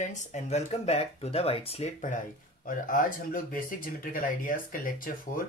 Friends and welcome back to the white slate पढ़ाई। और आज हम लोग बेसिक ज्योमेट्रिकल आइडियाज का लेक्चर 4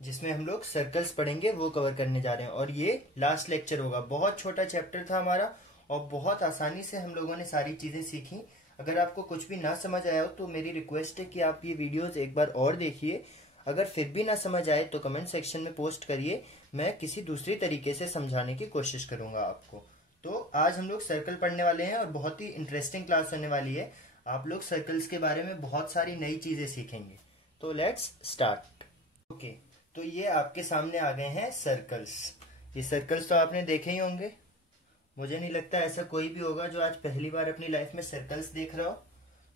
जिसमें हम लोग सर्कल्स पढ़ेंगे वो कवर करने जा रहे हैं। और ये लास्ट लेक्चर होगा। बहुत छोटा चैप्टर था हमारा और बहुत आसानी से हम लोगों ने सारी चीजें सीखी। अगर आपको कुछ भी ना समझ आया हो तो मेरी रिक्वेस्ट है कि आप ये वीडियोज एक बार और देखिए। अगर फिर भी ना समझ आए तो कमेंट सेक्शन में पोस्ट करिए, मैं किसी दूसरी तरीके से समझाने की कोशिश करूंगा आपको। तो आज हम लोग सर्कल पढ़ने वाले हैं और बहुत ही इंटरेस्टिंग क्लास होने वाली है। आप लोग सर्कल्स के बारे में बहुत सारी नई चीजें सीखेंगे। तो लेट्स स्टार्ट। ओके, तो ये आपके सामने आ गए हैं सर्कल्स। ये सर्कल्स तो आपने देखे ही होंगे। मुझे नहीं लगता ऐसा कोई भी होगा जो आज पहली बार अपनी लाइफ में सर्कल्स देख रहा हो।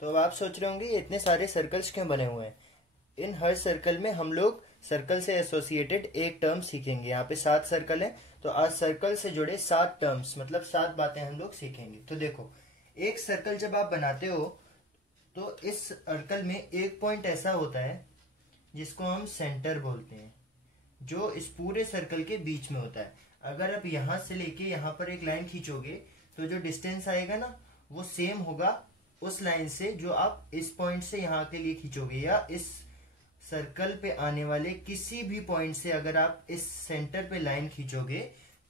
तो अब आप सोच रहे होंगे ये इतने सारे सर्कल्स क्यों बने हुए हैं। इन हर सर्कल में हम लोग सर्कल से एसोसिएटेड एक टर्म सीखेंगे। यहाँ पे 7 सर्कल हैं, तो आज सर्कल से जुड़े 7 टर्म्स मतलब 7 बातें हम लोग सीखेंगे। तो देखो, एक सर्कल जब आप बनाते हो तो इस सर्कल में एक पॉइंट ऐसा होता है जिसको हम सेंटर बोलते हैं, जो इस पूरे सर्कल के बीच में होता है। अगर आप यहां से लेके यहां पर एक लाइन खींचोगे तो जो डिस्टेंस आएगा ना वो सेम होगा उस लाइन से जो आप इस पॉइंट से यहां के लिए खींचोगे, या इस सर्कल पे आने वाले किसी भी पॉइंट से अगर आप इस सेंटर पे लाइन खींचोगे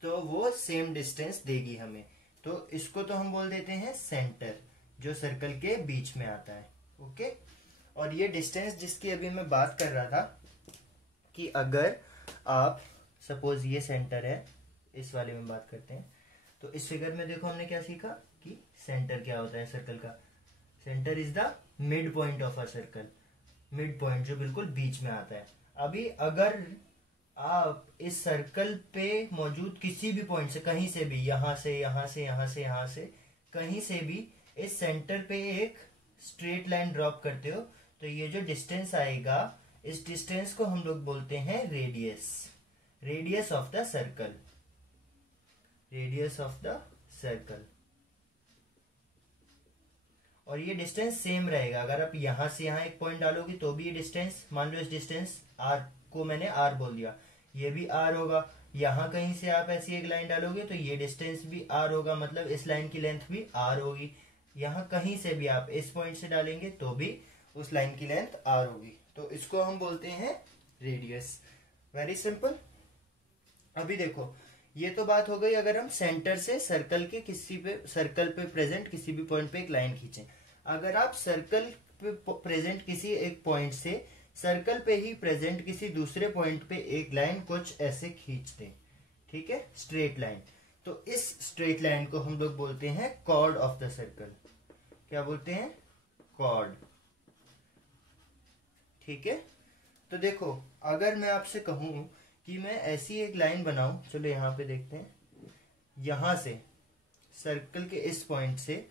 तो वो सेम डिस्टेंस देगी हमें। तो इसको तो हम बोल देते हैं सेंटर, जो सर्कल के बीच में आता है। ओके, और ये डिस्टेंस जिसकी अभी मैं बात कर रहा था कि अगर आप सपोज ये सेंटर है, इस वाले में बात करते हैं। तो इस फिगर में देखो हमने क्या सीखा कि सेंटर क्या होता है सर्कल का। Centre is the mid point of a circle, mid point जो बिल्कुल बीच में आता है। अभी अगर आप इस सर्कल पे मौजूद किसी भी पॉइंट से, कहीं से भी, यहां से यहां से यहां से यहां से कहीं से भी इस सेंटर पे एक स्ट्रेट लाइन ड्रॉप करते हो तो ये जो डिस्टेंस आएगा, इस डिस्टेंस को हम लोग बोलते हैं radius, radius of the circle, radius of the circle. और ये डिस्टेंस सेम रहेगा। अगर आप यहां से यहां एक पॉइंट डालोगे तो भी ये डिस्टेंस, मान लो इस डिस्टेंस r को मैंने r बोल दिया, ये भी r होगा। यहां कहीं से आप ऐसी एक लाइन डालोगे तो ये डिस्टेंस भी r होगा, मतलब इस लाइन की लेंथ भी r होगी। यहां कहीं से भी आप इस पॉइंट से डालेंगे तो भी उस लाइन की लेंथ r होगी। तो इसको हम बोलते हैं रेडियस। Very simple. अभी देखो, ये तो बात हो गई अगर हम सेंटर से सर्कल के किसी पे, सर्कल पे प्रेजेंट किसी भी पॉइंट पे एक लाइन खींचें। अगर आप सर्कल पे प्रेजेंट किसी एक पॉइंट से सर्कल पे ही प्रेजेंट किसी दूसरे पॉइंट पे एक लाइन कुछ ऐसे खींच दें, ठीक है, स्ट्रेट लाइन, तो इस स्ट्रेट लाइन को हम लोग बोलते हैं कॉर्ड ऑफ द सर्कल। क्या बोलते हैं? कॉर्ड। ठीक है। तो देखो, अगर मैं आपसे कहूं कि मैं ऐसी एक लाइन बनाऊं, चलो यहां पे देखते हैं, यहां से सर्कल के इस पॉइंट से,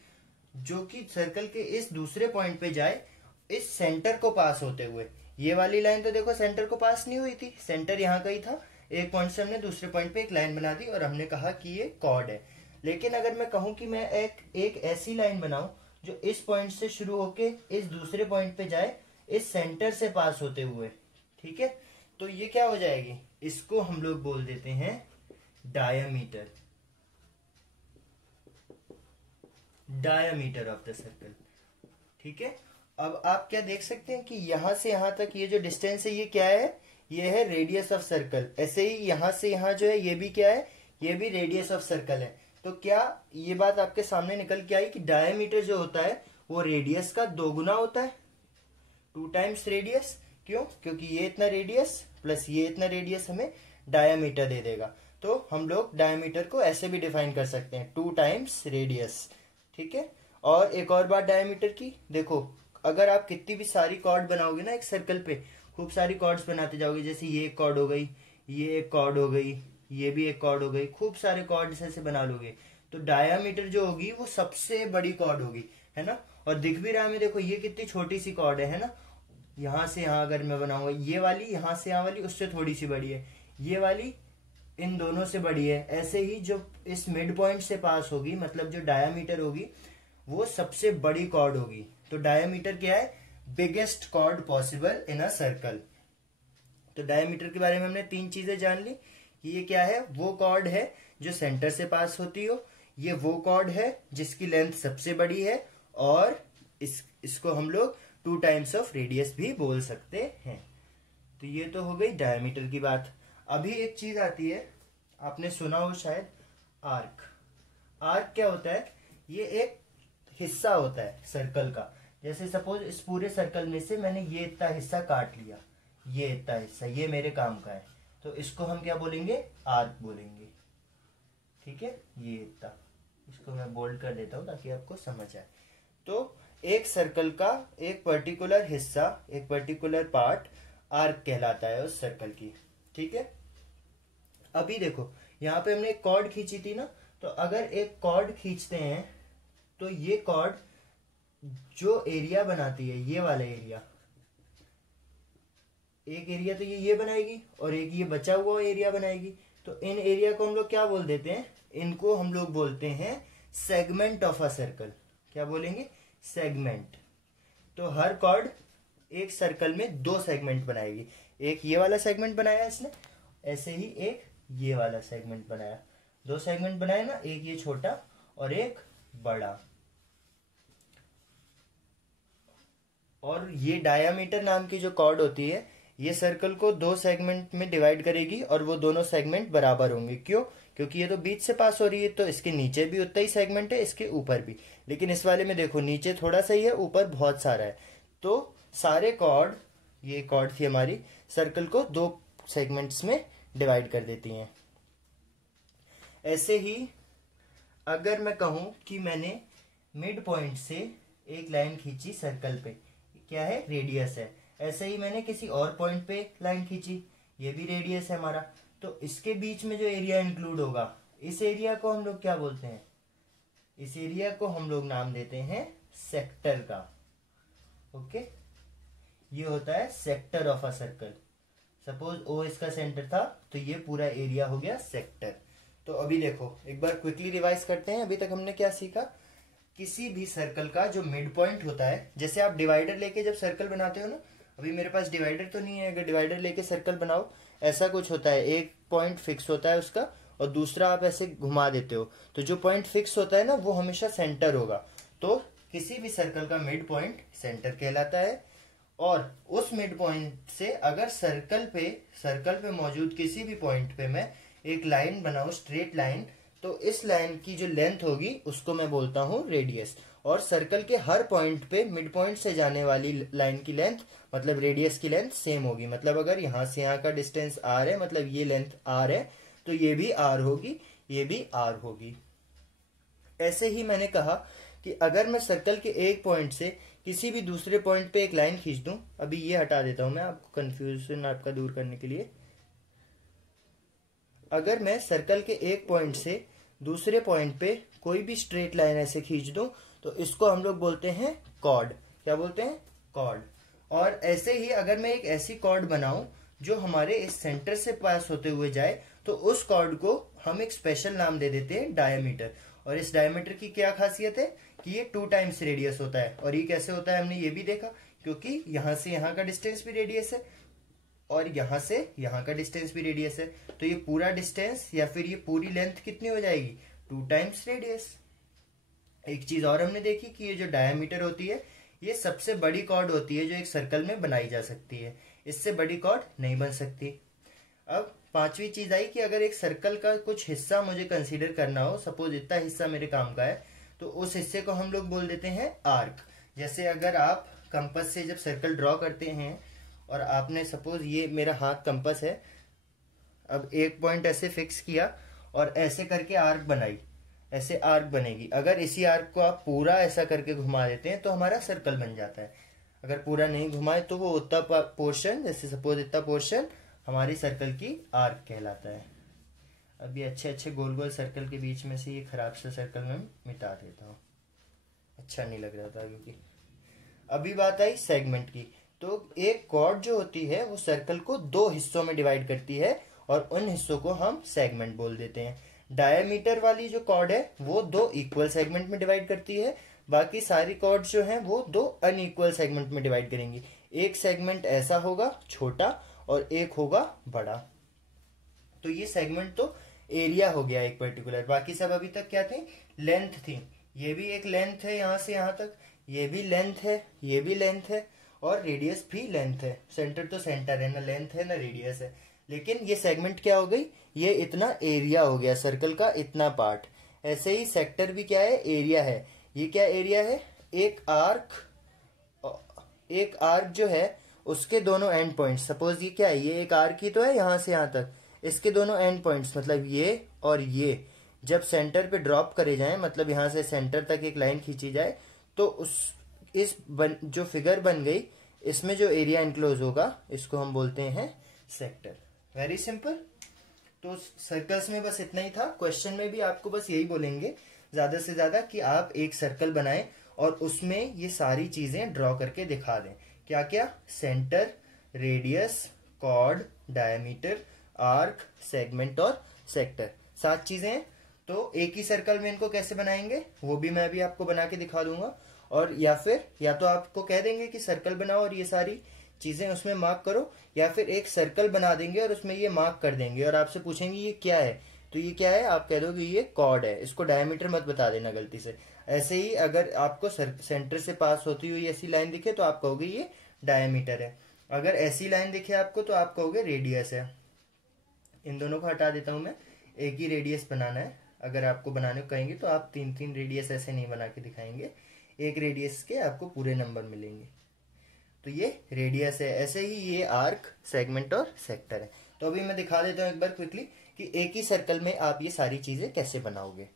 जो कि सर्कल के इस दूसरे पॉइंट पे जाए इस सेंटर को पास होते हुए। ये वाली लाइन तो देखो सेंटर को पास नहीं हुई थी, सेंटर यहाँ का ही था। एक पॉइंट से हमने दूसरे पॉइंट पे एक लाइन बना दी और हमने कहा कि ये कॉर्ड है। लेकिन अगर मैं कहूं कि मैं एक ऐसी लाइन बनाऊं जो इस पॉइंट से शुरू होके इस दूसरे पॉइंट पे जाए इस सेंटर से पास होते हुए, ठीक है, तो ये क्या हो जाएगी? इसको हम लोग बोल देते हैं diameter, diameter of the circle. ठीक है। अब आप क्या देख सकते हैं कि यहां से यहां तक ये जो डिस्टेंस है ये क्या है? ये है रेडियस ऑफ सर्कल। ऐसे ही यहां से यहां जो है ये भी क्या है? ये भी रेडियस ऑफ सर्कल है। तो क्या ये बात आपके सामने निकल के आई कि डायामीटर जो होता है वो रेडियस का 2 गुना होता है, 2 टाइम्स रेडियस। क्यों? क्योंकि ये इतना रेडियस प्लस ये इतना रेडियस हमें डायामीटर दे देगा। तो हम लोग डायामीटर को ऐसे भी डिफाइन कर सकते हैं, 2 टाइम्स रेडियस। ठीक है। और एक और बात डायामीटर की, देखो अगर आप कितनी भी सारी कॉर्ड बनाओगे ना एक सर्कल पे, खूब सारी कॉर्ड्स बनाते जाओगे, जैसे ये एक कॉर्ड हो गई, ये एक कॉर्ड हो गई, ये भी एक कॉर्ड हो गई, खूब सारे कॉर्ड्स ऐसे बना लोगे तो डायामीटर जो होगी वो सबसे बड़ी कॉर्ड होगी, है ना। और दिख भी रहा है, देखो ये कितनी छोटी सी कॉर्ड है ना। यहां से यहां अगर मैं बनाऊंगा, ये वाली यहां से यहां वाली उससे थोड़ी सी बड़ी है, ये वाली इन दोनों से बड़ी है। ऐसे ही जो इस मिड पॉइंट से पास होगी, मतलब जो डायामीटर होगी वो सबसे बड़ी कॉर्ड होगी। तो डायामीटर क्या है? Biggest chord possible in a circle. तो डायामीटर के बारे में हमने 3 चीजें जान ली कि ये क्या है? वो कॉर्ड है जो सेंटर से पास होती हो, ये वो कॉर्ड है जिसकी लेंथ सबसे बड़ी है, और इसको हम लोग 2 टाइम्स ऑफ रेडियस भी बोल सकते हैं। तो ये तो हो गई डायमीटर की बात। अभी एक चीज आती है, आपने सुना हो शायद, आर्क। आर्क क्या होता है? ये एक हिस्सा होता है सर्कल का। जैसे सपोज इस पूरे सर्कल में से मैंने ये इतना हिस्सा काट लिया, ये इतना हिस्सा ये मेरे काम का है, तो इसको हम क्या बोलेंगे? आर्क बोलेंगे। ठीक है, ये इतना, इसको मैं बोल्ड कर देता हूं ताकि आपको समझ आए। तो एक सर्कल का एक पर्टिकुलर हिस्सा, एक पर्टिकुलर पार्ट आर्क कहलाता है उस सर्कल की। ठीक है, अभी देखो यहाँ पे हमने एक कॉर्ड खींची थी ना, तो अगर एक कॉर्ड खींचते हैं तो ये कॉर्ड जो एरिया बनाती है, ये वाला एरिया, एक एरिया तो ये बनाएगी और एक ये बचा हुआ एरिया बनाएगी। तो इन एरिया को हम लोग क्या बोल देते हैं? इनको हम लोग बोलते हैं सेगमेंट ऑफ अ सर्कल। क्या बोलेंगे? सेगमेंट। तो हर कॉर्ड एक सर्कल में 2 सेगमेंट बनाएगी। एक ये वाला सेगमेंट बनाया इसने, ऐसे ही एक ये वाला सेगमेंट बनाया। 2 सेगमेंट बनाए ना, एक ये छोटा और एक बड़ा। और ये डायामीटर नाम की जो कॉर्ड होती है, ये सर्कल को 2 सेगमेंट में डिवाइड करेगी और वो दोनों सेगमेंट बराबर होंगे। क्यों? क्योंकि ये तो बीच से पास हो रही है, तो इसके नीचे भी उतना ही सेगमेंट है, इसके ऊपर भी। लेकिन इस वाले में देखो नीचे थोड़ा सा ही है, ऊपर बहुत सारा है। तो सारे कॉर्ड, ये कॉर्ड थी हमारी, सर्कल को 2 सेगमेंट्स में डिवाइड कर देती हैं। ऐसे ही अगर मैं कहूं कि मैंने मिड पॉइंट से एक लाइन खींची सर्कल पे, क्या है? रेडियस है। ऐसे ही मैंने किसी और पॉइंट पे लाइन खींची, ये भी रेडियस है हमारा। तो इसके बीच में जो एरिया इंक्लूड होगा, इस एरिया को हम लोग क्या बोलते हैं? इस एरिया को हम लोग नाम देते हैं सेक्टर का। ओके, ये होता है sector of a circle. Suppose O इसका सेंटर था, तो ये पूरा एरिया हो गया सेक्टर। तो अभी देखो एक बार क्विकली रिवाइज करते हैं। अभी तक हमने क्या सीखा? किसी भी सर्कल का जो मिड पॉइंट होता है, जैसे आप डिवाइडर लेके जब सर्कल बनाते हो ना, अभी मेरे पास डिवाइडर तो नहीं है, अगर डिवाइडर लेके सर्कल बनाओ, ऐसा कुछ होता है, एक पॉइंट फिक्स होता है उसका और दूसरा आप ऐसे घुमा देते हो, तो जो पॉइंट फिक्स होता है ना, वो हमेशा सेंटर होगा। तो किसी भी सर्कल का मिड पॉइंट सेंटर कहलाता है। और उस मिड पॉइंट से अगर सर्कल पे मौजूद किसी भी पॉइंट पे मैं एक लाइन बनाऊं, स्ट्रेट लाइन, तो इस लाइन की जो लेंथ होगी उसको मैं बोलता हूं रेडियस। और सर्कल के हर पॉइंट पे मिड पॉइंट से जाने वाली लाइन की लेंथ, मतलब रेडियस की लेंथ सेम होगी। मतलब अगर यहां से यहां का डिस्टेंस r है, मतलब ये लेंथ r है, तो ये भी r होगी, ये भी r होगी। ऐसे ही मैंने कहा कि अगर मैं सर्कल के एक पॉइंट से किसी भी दूसरे पॉइंट पे एक लाइन खींच दूं, अभी ये हटा देता हूं मैं आपको, कंफ्यूजन आपका दूर करने के लिए। अगर मैं सर्कल के एक पॉइंट से दूसरे पॉइंट पे कोई भी स्ट्रेट लाइन ऐसे खींच दूं, तो इसको हम लोग बोलते हैं कॉर्ड। क्या बोलते हैं? कॉर्ड। और ऐसे ही अगर मैं एक ऐसी कॉर्ड बनाऊं जो हमारे इस सेंटर से पास होते हुए जाए, तो उस कॉर्ड को हम एक स्पेशल नाम दे देते हैं डायमीटर। और इस डायमीटर की क्या खासियत है कि ये 2 टाइम्स रेडियस होता है। और ये कैसे होता है हमने ये भी देखा, क्योंकि यहां से यहां का डिस्टेंस भी रेडियस है और यहां से यहां का डिस्टेंस भी रेडियस है। तो ये पूरा डिस्टेंस या फिर ये पूरी लेंथ कितनी हो जाएगी? 2 टाइम्स रेडियस। एक चीज और हमने देखी कि ये जो डायमीटर होती है, ये सबसे बड़ी कॉर्ड होती है जो एक सर्कल में बनाई जा सकती है। इससे बड़ी कॉर्ड नहीं बन सकती। अब 5वीं चीज आई कि अगर एक सर्कल का कुछ हिस्सा मुझे कंसीडर करना हो, सपोज इतना हिस्सा मेरे काम का है, तो उस हिस्से को हम लोग बोल देते हैं आर्क। जैसे अगर आप कंपास से जब सर्कल ड्रॉ करते हैं और आपने सपोज ये मेरा हाथ कंपास है, अब एक पॉइंट ऐसे फिक्स किया और ऐसे करके आर्क बनाई, ऐसे आर्क बनेगी। अगर इसी आर्क को आप पूरा ऐसा करके घुमा देते हैं तो हमारा सर्कल बन जाता है। अगर पूरा नहीं घुमाए तो वो उतना पोर्शन, जैसे सपोज इतना पोर्शन हमारी सर्कल की आर्क कहलाता है। अब ये अच्छे अच्छे गोल गोल सर्कल के बीच में से ये खराब सा सर्कल में मिटा देता हूँ, अच्छा नहीं लग रहा था क्योंकि। अभी बात आई सेगमेंट की। तो एक कॉर्ड जो होती है वो सर्कल को 2 हिस्सों में डिवाइड करती है और उन हिस्सों को हम सेगमेंट बोल देते हैं। डायमीटर वाली जो कॉर्ड है वो 2 इक्वल सेगमेंट में डिवाइड करती है, बाकी सारी कॉर्ड जो हैं वो 2 अनइक्वल सेगमेंट में डिवाइड करेंगी। एक सेगमेंट ऐसा होगा छोटा और एक होगा बड़ा। तो ये सेगमेंट तो एरिया हो गया एक पर्टिकुलर। बाकी सब अभी तक क्या थे? लेंथ थी। ये भी एक लेंथ है यहाँ से यहाँ तक, ये भी लेंथ है, ये भी लेंथ है, और रेडियस भी लेंथ है। सेंटर तो सेंटर है, ना लेंथ है ना रेडियस है। लेकिन ये सेगमेंट क्या हो गई, ये इतना एरिया हो गया सर्कल का, इतना पार्ट। ऐसे ही सेक्टर भी क्या है, एरिया है। ये क्या एरिया है, एक आर्क जो है उसके दोनों एंड पॉइंट्स, सपोज ये क्या है, ये एक आर्क ही तो है यहां से यहां तक, इसके दोनों एंड पॉइंट्स मतलब ये और ये जब सेंटर पे ड्रॉप करे जाए, मतलब यहां से सेंटर तक एक लाइन खींची जाए, तो जो फिगर बन गई इसमें जो एरिया इनक्लोज होगा इसको हम बोलते हैं सेक्टर। Very simple. तो सर्कल्स में बस इतना ही था। क्वेश्चन में भी आपको बस यही बोलेंगे ज्यादा से ज्यादा कि आप एक सर्कल बनाएं और उसमें ये सारी चीजें ड्रॉ करके दिखा दें। क्या क्या, centre, radius, chord, diameter, arc, segment और सेक्टर, 7 चीजें हैं। तो एक ही सर्कल में इनको कैसे बनाएंगे वो भी मैं अभी आपको बना के दिखा दूंगा। और या तो आपको कह देंगे कि सर्कल बनाओ और ये सारी चीजें उसमें मार्क करो, या फिर एक सर्कल बना देंगे और उसमें ये मार्क कर देंगे और आपसे पूछेंगे ये क्या है, तो ये क्या है, आप कह दोगे ये कॉर्ड है, इसको डायमीटर मत बता देना गलती से। ऐसे ही अगर आपको सेंटर से पास होती हुई ऐसी लाइन दिखे तो आप कहोगे ये डायमीटर है। अगर ऐसी लाइन दिखे आपको तो आप कहोगे रेडियस है। इन दोनों को हटा देता हूं मैं, एक ही रेडियस बनाना है। अगर आपको बनाने को कहेंगे तो आप 3-3 रेडियस ऐसे नहीं बना के दिखाएंगे, एक रेडियस के आपको पूरे नंबर मिलेंगे। तो ये रेडियस है। ऐसे ही ये आर्क, सेगमेंट और सेक्टर है। तो अभी मैं दिखा देता हूं एक बार क्विकली कि एक ही सर्कल में आप ये सारी चीजें कैसे बनाओगे।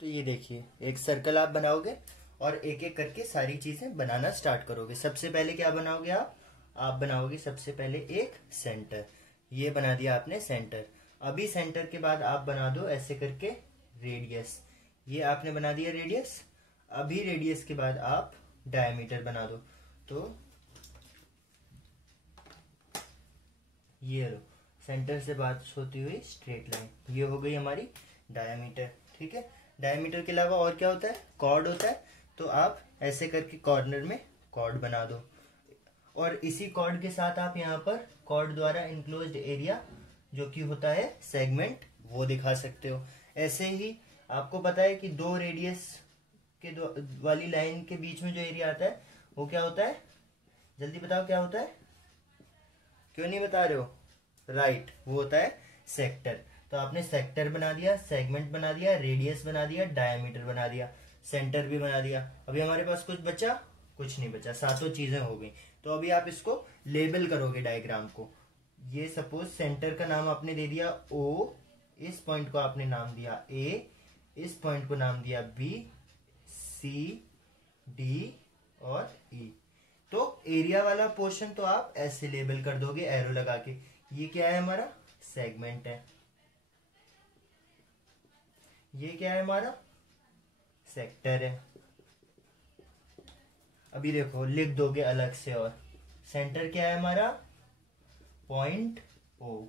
तो ये देखिए, एक सर्कल आप बनाओगे और एक एक करके सारी चीजें बनाना स्टार्ट करोगे। सबसे पहले क्या बनाओगे आप बनाओगे सबसे पहले एक सेंटर। ये बना दिया आपने सेंटर। अभी सेंटर के बाद आप बना दो ऐसे करके रेडियस। ये आपने बना दिया रेडियस। अभी रेडियस के बाद आप डायमीटर बना दो। तो ये लो, सेंटर से बात होती हुई स्ट्रेट लाइन, ये हो गई हमारी डायमीटर। ठीक है, डायमीटर के अलावा और क्या होता है, कॉर्ड होता है। तो आप ऐसे करके कॉर्नर में कॉर्ड बना दो, और इसी कॉर्ड के साथ आप यहाँ पर कॉर्ड द्वारा इनक्लोज्ड एरिया जो कि होता है सेगमेंट, वो दिखा सकते हो। ऐसे ही आपको पता है कि 2 रेडियस के वाली लाइन के बीच में जो एरिया आता है वो क्या होता है, जल्दी बताओ क्या होता है, क्यों नहीं बता रहे हो, राइट, वो होता है सेक्टर। तो आपने सेक्टर बना दिया, सेगमेंट बना दिया, रेडियस बना दिया, डायमीटर बना दिया, सेंटर भी बना दिया। अभी हमारे पास कुछ बचा, कुछ नहीं बचा, 7 चीजें हो गई। तो अभी आप इसको लेबल करोगे डायग्राम को। ये सपोज सेंटर का नाम आपने दे दिया O, इस पॉइंट को आपने नाम दिया A, इस पॉइंट को नाम दिया B, C, D और E। तो एरिया वाला पोर्शन तो आप ऐसे लेबल कर दोगे एरो लगा के। ये क्या है हमारा, सेगमेंट है। ये क्या है हमारा, सेक्टर है। अभी देखो लिख दोगे अलग से। और सेंटर क्या है हमारा, पॉइंट O।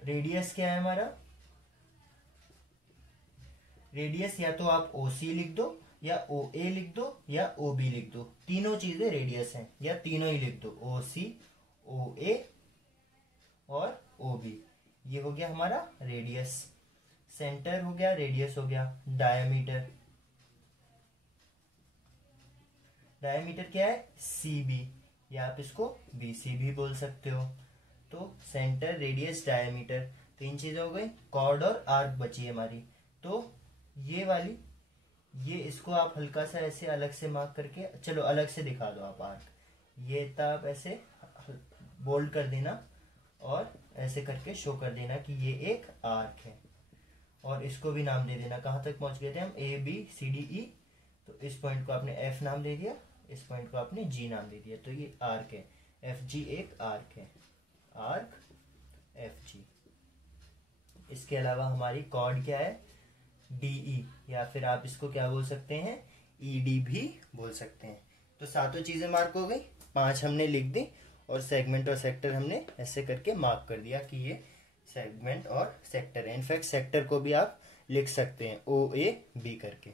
रेडियस क्या है हमारा, रेडियस या तो आप OC लिख दो या OA लिख दो या OB लिख दो, तीनों चीजें रेडियस हैं, या तीनों ही लिख दो, OC, OA और OB। ये हो गया हमारा रेडियस। सेंटर हो गया, रेडियस हो गया, डायमीटर। डायमीटर क्या है, CB, या आप इसको BC भी बोल सकते हो। तो सेंटर, रेडियस, डायमीटर, 3 चीजें हो गई। कॉर्ड और आर्क बची हमारी। तो ये वाली, ये इसको आप हल्का सा ऐसे अलग से मार्क करके, चलो अलग से दिखा दो आप आर्क। ये तब ऐसे बोल्ड कर देना और ऐसे करके शो कर देना कि ये एक आर्क है। और इसको भी नाम दे देना। कहाँ तक पहुंच गए थे हम, ABCDE। तो इस पॉइंट को आपने F नाम दे दिया, इस पॉइंट को आपने G नाम दे दिया। तो ये आर्क है, FG एक आर्क है, आर्क FG। इसके अलावा हमारी कॉर्ड क्या है, DE, या फिर आप इसको क्या बोल सकते हैं, ED भी बोल सकते हैं। तो 7 चीजें मार्क हो गई, 5 हमने लिख दी, और सेगमेंट और सेक्टर हमने ऐसे करके मार्क कर दिया कि ये सेगमेंट और सेक्टर है। इनफैक्ट सेक्टर को भी आप लिख सकते हैं OAB करके।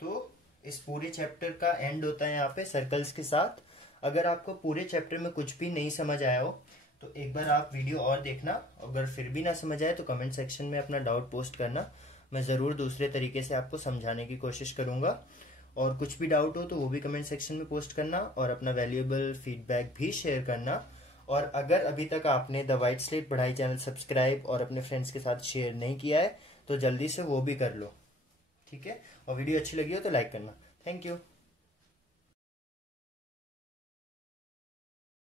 तो इस पूरे चैप्टर का एंड होता है यहाँ पे सर्कल्स के साथ। अगर आपको पूरे चैप्टर में कुछ भी नहीं समझ आया हो तो एक बार आप वीडियो और देखना। अगर फिर भी ना समझ आए तो कमेंट सेक्शन में अपना डाउट पोस्ट करना, मैं ज़रूर दूसरे तरीके से आपको समझाने की कोशिश करूँगा। और कुछ भी डाउट हो तो वो भी कमेंट सेक्शन में पोस्ट करना और अपना वैल्यूएबल फीडबैक भी शेयर करना। और अगर अभी तक आपने द वाइट स्लेट पढ़ाई चैनल सब्सक्राइब और अपने फ्रेंड्स के साथ शेयर नहीं किया है तो जल्दी से वो भी कर लो, ठीक है। और वीडियो अच्छी लगी हो तो लाइक करना। Thank you.